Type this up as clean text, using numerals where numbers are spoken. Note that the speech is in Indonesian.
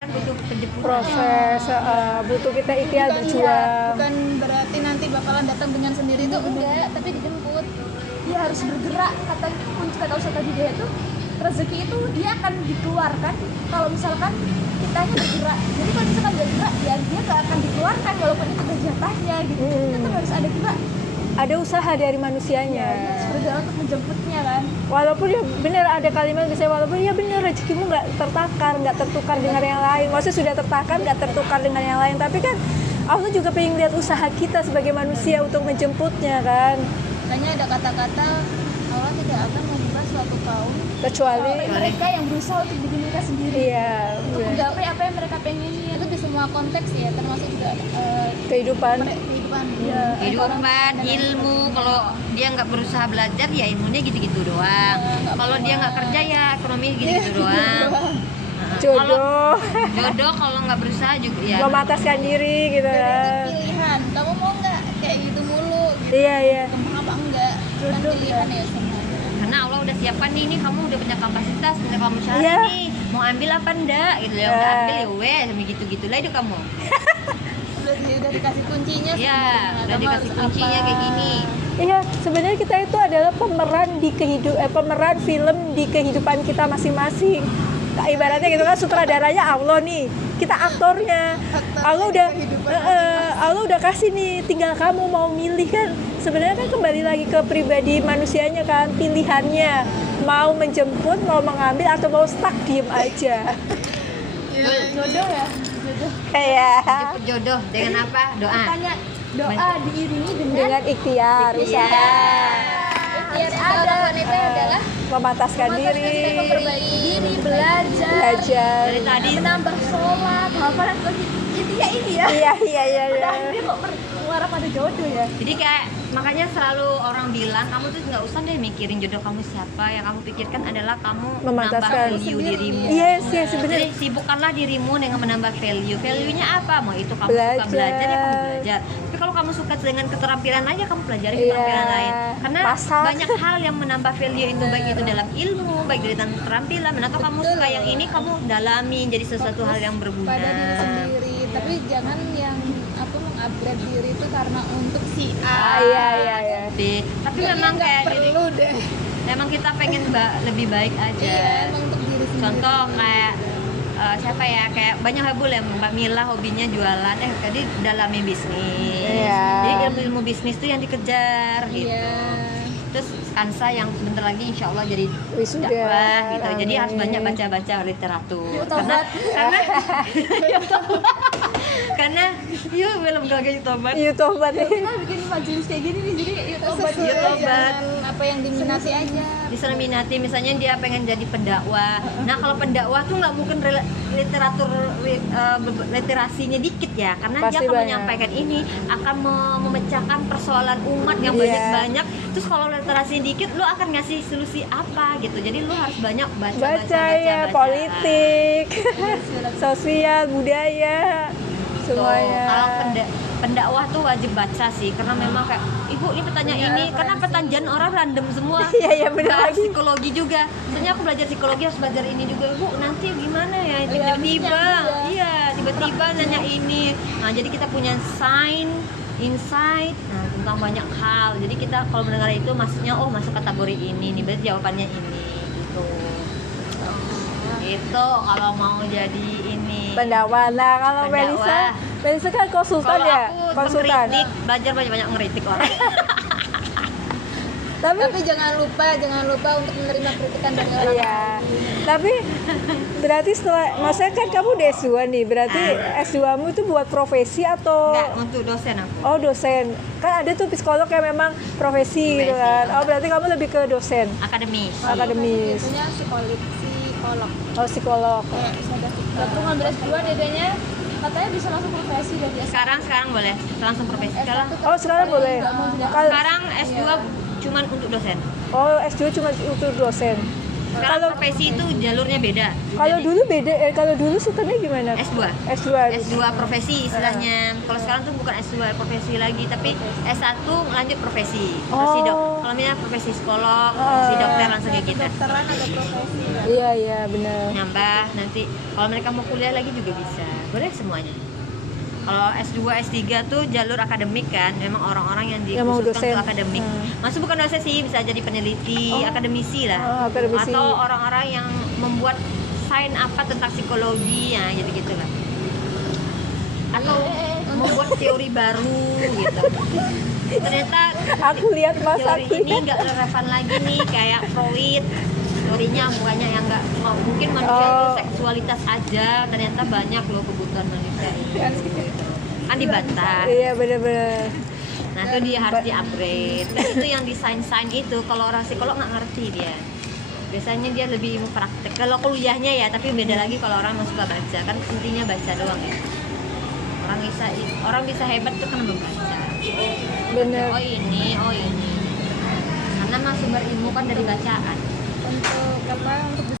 butuh penjemputan. proses, butuh kita ikhtiar berjuang. Bukan berarti nanti bakalan datang dengan sendiri itu enggak, tapi dijemput. Dia harus bergerak. Kata Ustaz tadi dia itu rezeki itu dia akan dikeluarkan kalau misalkan kitanya bergerak. Jadi kalau misalkan dia bergerak, ya dia gak akan dikeluarkan walaupun itu jatahnya gitu. Tetap harus ada juga. Ada usaha dari manusianya. Dia harus bergerak untuk menjemputnya kan. Walaupun ya benar ada kalimat misalnya walaupun ya benar rezekimu nggak tertakar, nggak tertukar dengan yang lain. Maksudnya sudah tertakar nggak tertukar dengan yang lain. Tapi kan Allah juga pengen lihat usaha kita sebagai manusia untuk menjemputnya kan. Makanya ada kata-kata Allah tidak akan membuka suatu kaum Kecuali mereka yang berusaha untuk bikin mereka sendiri. iya, Untuk menggapai apa yang mereka pengenin. Itu di semua konteks ya, termasuk juga kehidupan. kehidupan. Ya, Kehidupan, ilmu, kalau dia nggak berusaha belajar ya ilmunya gitu-gitu doang. Kalau dia nggak kerja ya ekonomi gitu-gitu doang. Jodoh, Jodoh kalau nggak berusaha juga ya. memataskan diri gitu Dan itu kan. pilihan. Kamu mau nggak kayak gitu mulu? Gitu. Iya, iya. Gampang apa enggak? Kan pilihan ya semua. Karena Allah udah siapkan nih kamu udah punya kapasitas, punya kamu syari Iya. nih. Mau ambil apa enggak gitu ya. Udah ambil ya weh, sama gitu-gitu lah itu kamu. Udah dikasih kuncinya. Ya, sebenarnya. udah Kamu dikasih harus kuncinya apa. kayak gini. Iya, sebenarnya kita itu adalah pemeran film di kehidupan kita masing-masing. Nah, ibaratnya gitu kan sutradaranya Allah nih, kita aktornya. Allah udah kasih nih, tinggal kamu mau milih kan. Sebenarnya kan kembali lagi ke pribadi manusianya kan, pilihannya mau menjemput, mau mengambil atau mau stuck diem aja. Jodoh ya. Jodoh. Kayak Jemput jodoh dengan apa? Doa. Tanya doa diiringi dengan ikhtiar, usaha, ikhtiar seorang wanita adalah memataskan diri, memperbaiki diri, belajar, Dari tadi menambah sholat, hafalan intinya ini ya. Iya. Akhirnya kok mengarah pada jodoh ya. Jadi kayak makanya selalu orang bilang kamu tuh nggak usah deh mikirin jodoh kamu siapa, yang kamu pikirkan adalah kamu Memataskan menambah value dirimu. Yes, Jadi sebenarnya. sibukkanlah dirimu dengan menambah value. Value-nya apa? Mau itu kamu Belajar. suka belajar ya kamu belajar. Tapi kalau kamu suka dengan keterampilan aja kamu pelajari Iya. keterampilan lain. Karena Masak. banyak hal yang menambah value itu baik itu dalam ilmu, baik dari keterampilan. Atau kamu suka yang ini kamu dalamin jadi sesuatu hal yang berguna. Pada diri sendiri, tapi jangan yang mengupgrade diri itu karena untuk si A. Iya. Tapi Kayaknya memang nggak kayak perlu deh. memang kita pengen lebih baik aja. Iya, emang untuk diri sendiri. Contoh kayak siapa ya, kayak banyak hebul ya, Mbak Mila hobinya jualan, tadi dalami bisnis. Iya. Jadi ilmu bisnis tuh yang dikejar gitu. Iya. Terus Kansa yang sebentar lagi insya Allah jadi Wisuda. dakwah gitu. Jadi harus Amin. banyak baca literatur. Yuk, Karena tobat. karena yuk belum gagal tobat. Iya tobat nih. Kita bikin majelis kayak gini nih, jadi yuk tobat. Yuk tobat. Jangan apa yang diminati aja. Bisa minati, misalnya dia pengen jadi pendakwah. Nah kalau pendakwah tuh nggak mungkin literasinya dikit ya, karena Pasti dia akan banyak. menyampaikan ini akan memecahkan persoalan umat yang Iya. banyak-banyak. Terus kalau literasinya dikit, lu akan ngasih solusi apa gitu. Jadi lu harus banyak Baca ya, politik, sosial, budaya, semuanya. Kalau pendakwah tuh wajib baca sih, karena memang kayak ibu ini pertanyaan ini, karena pertanyaan orang random semua. Iya, benar Nggak lagi. psikologi juga. Soalnya aku belajar psikologi harus belajar ini juga, ibu nanti gimana ya tiba-tiba, iya tiba-tiba nanya ini. Nah jadi kita punya insight, nah tentang banyak hal. Jadi kita kalau mendengar itu maksudnya oh masuk kategori ini nih, berarti jawabannya ini gitu. Itu kalau mau jadi ini Pendakwah. Nah, kalau Pendakwah. Melisa kan konsultan kalau ya, aku konsultan. mengkritik, belajar banyak-banyak ngeritik orang. Tapi jangan lupa untuk menerima kritikan dari orang iya. lain. Tapi berarti setelah, maksudnya kan kamu udah S2 nih, berarti S2-mu itu buat profesi atau Enggak, untuk dosen aku. oh dosen? Kan ada tuh psikolog yang memang profesi gitu kan. Oh berarti kamu lebih ke dosen, Akademis. akademis. Biasanya psikolog. Oh psikolog. Kayak waktu ngambil S2 dedenya katanya bisa langsung profesi dari S1. Sekarang boleh langsung profesi. Sekarang Oh sekarang boleh. Nggak mau tidak. Kalau- sekarang S2 cuman untuk dosen. Oh S2 cuma untuk dosen. Sekarang profesi itu jalurnya beda. Kalau Jadi, dulu beda, kalau dulu sistemnya gimana? S2. S2. S2 profesi istilahnya. Kalau sekarang tuh bukan S2 profesi lagi, tapi S1 lanjut profesi. Profesi kalau misalnya profesi psikolog, profesi dokter langsung kayak gitu. Kedokteran ada profesi ya. Iya benar. Nambah nanti kalau mereka mau kuliah lagi juga bisa. Boleh semuanya. Kalau S2, S3 tuh jalur akademik kan, memang orang-orang yang Yang mau dikhususkan dosen. untuk akademik. Maksud bukan dosen sih, bisa jadi peneliti, akademisi lah. Akademisi. Atau orang-orang yang membuat sains apa tentang psikologi, ya gitu-gitu lah. Atau membuat teori baru gitu. Ternyata Aku lihat Mas teori aku ini nggak relevan lagi nih kayak Freud. Teorinya bukannya yang nggak mungkin manusia itu seksualitas aja, ternyata banyak loh kebutuhan manusia ini. Kan dibantah. Iya benar-benar. Nah itu dia harus di-upgrade. Kan itu yang di sains itu kalau orang psikolog nggak ngerti dia. Biasanya dia lebih ilmu praktek. Kalau kuliahnya ya, tapi beda lagi kalau orang yang suka baca. Kan intinya baca doang ya. Orang bisa hebat tuh kan membaca. Benar. Oh ini. Karena mas sumber ilmu kan dari bacaan. Untuk